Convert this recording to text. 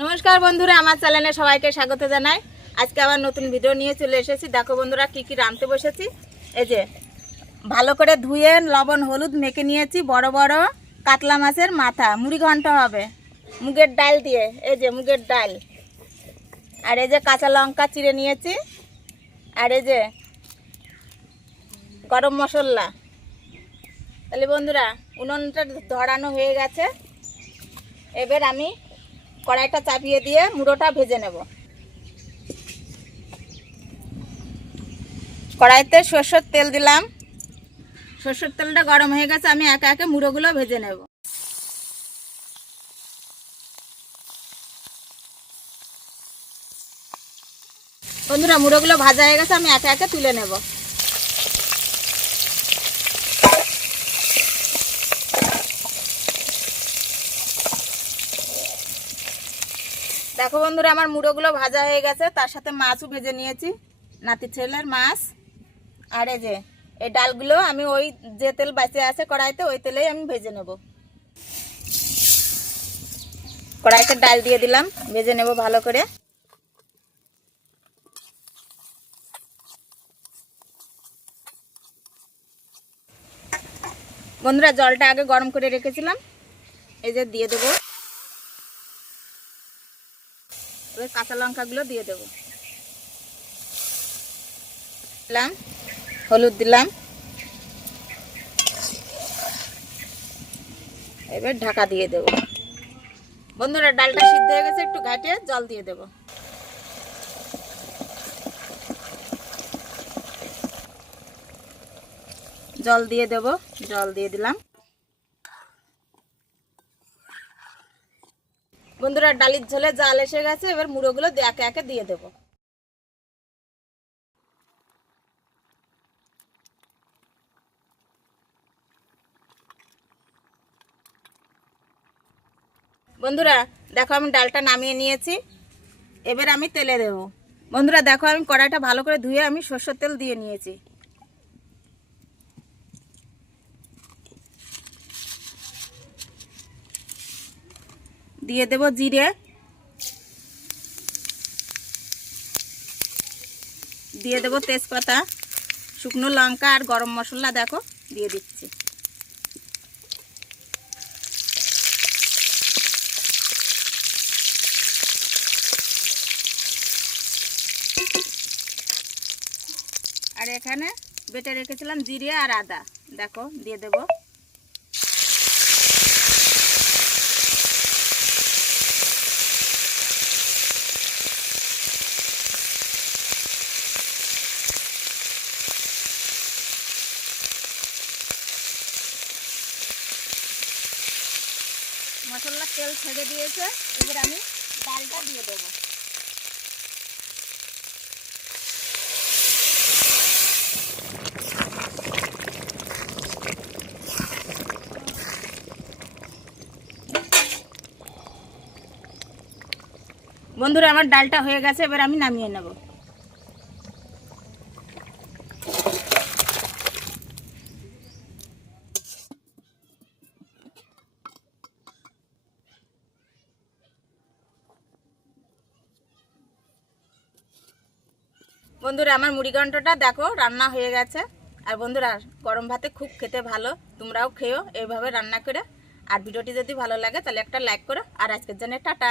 নমস্কার বন্ধুরা, আমার চ্যানেলে সবাইকে স্বাগত জানাই। আজকে আবার নতুন ভিডিও নিয়ে চলে এসেছি। দেখো বন্ধুরা, কি কি রাঁধতে বসেছি। এই যে, ভালো করে ধুয়ে লবণ, হলুদ মেখে নিয়েছি। বড় বড় কাতলা মাছের মাথা। মুড়ি ঘন্ট হবে। মুগের ডাল দিয়ে, এই যে মুগের ডাল। আর এই যে কাঁচা লঙ্কা চিড়ে নিয়েছি। আর এই যে গরম মশলা। তাহলে বন্ধুরা, উনুনটা ধরানো হয়ে গেছে। এবার আমি কড়াইটা চাপিয়ে দিয়ে মুড়োটা ভেজে নেব। কড়াইতে সর্ষের তেল দিলাম। সর্ষের তেলটা গরম হয়ে গেছে, আমি একে একে মুড়োগুলো ভেজে নেব। বন্ধুরা, মুড়োগুলো ভাজা হয়ে গেছে, আমি একে একে তুলে নেব। দেখো বন্ধুরা, আমার মুড়োগুলো ভাজা হয়ে গেছে। তার সাথে মাছও ভেজে নিয়েছি। নাতি ছেলের মাছ। আর এই যে, এই ডালগুলো আমি ওই যে তেল বাঁচে আছে কড়াইতে, ওই তেলেই আমি ভেজে নেব। কড়াইতে ডাল দিয়ে দিলাম, ভেজে নেব ভালো করে। বন্ধুরা, জলটা আগে গরম করে রেখেছিলাম। এই যে দিয়ে দেবো। ওই কাঁচা লঙ্কাগুলো দিয়ে দেবো। দিলাম, হলুদ দিলাম। এবার ঢাকা দিয়ে দেবো। বন্ধুরা, ডালটা সিদ্ধ হয়ে গেছে, একটু ঘাটে জল দিয়ে দেবো। জল দিয়ে দেবো, জল দিয়ে দিলাম। বন্ধুরা ডালির ঝোলে জাল এসে গেছে, এবার মুড়োগুলো একে একে দিয়ে দেবো। বন্ধুরা, দেখো আমি ডালটা নামিয়ে নিয়েছি, এবার আমি তেলে দেবো। বন্ধুরা, দেখো আমি কড়াইটা ভালো করে ধুয়ে আমি সর্ষের তেল দিয়ে নিয়েছি। দিয়ে দেব জিরে। দিয়ে দেব তেজপাতা, শুকনো লঙ্কা আর গরম মশলা, দেখো, দিয়ে দিচ্ছি। আর এখানে বেটে রেখেছিলাম জিরে আর আদা। দেখো, দিয়ে দেবো। মশলার তেল ছেড়ে দিয়েছে। এবার আমি ডালটা দিয়ে দেবো। বন্ধুরা, আমার ডালটা হয়ে গেছে, এবার আমি নামিয়ে নেব। বন্ধুরা, আমার মুড়ি ঘন্টটা দেখো, রান্না হয়ে গেছে। আর বন্ধুরা, গরম ভাতে খুব খেতে ভালো, তোমরাও খেয়েও এইভাবে রান্না করে। আর ভিডিওটি যদি ভালো লাগে, তাহলে একটা লাইক করো। আর আজকের জন্য টাটা।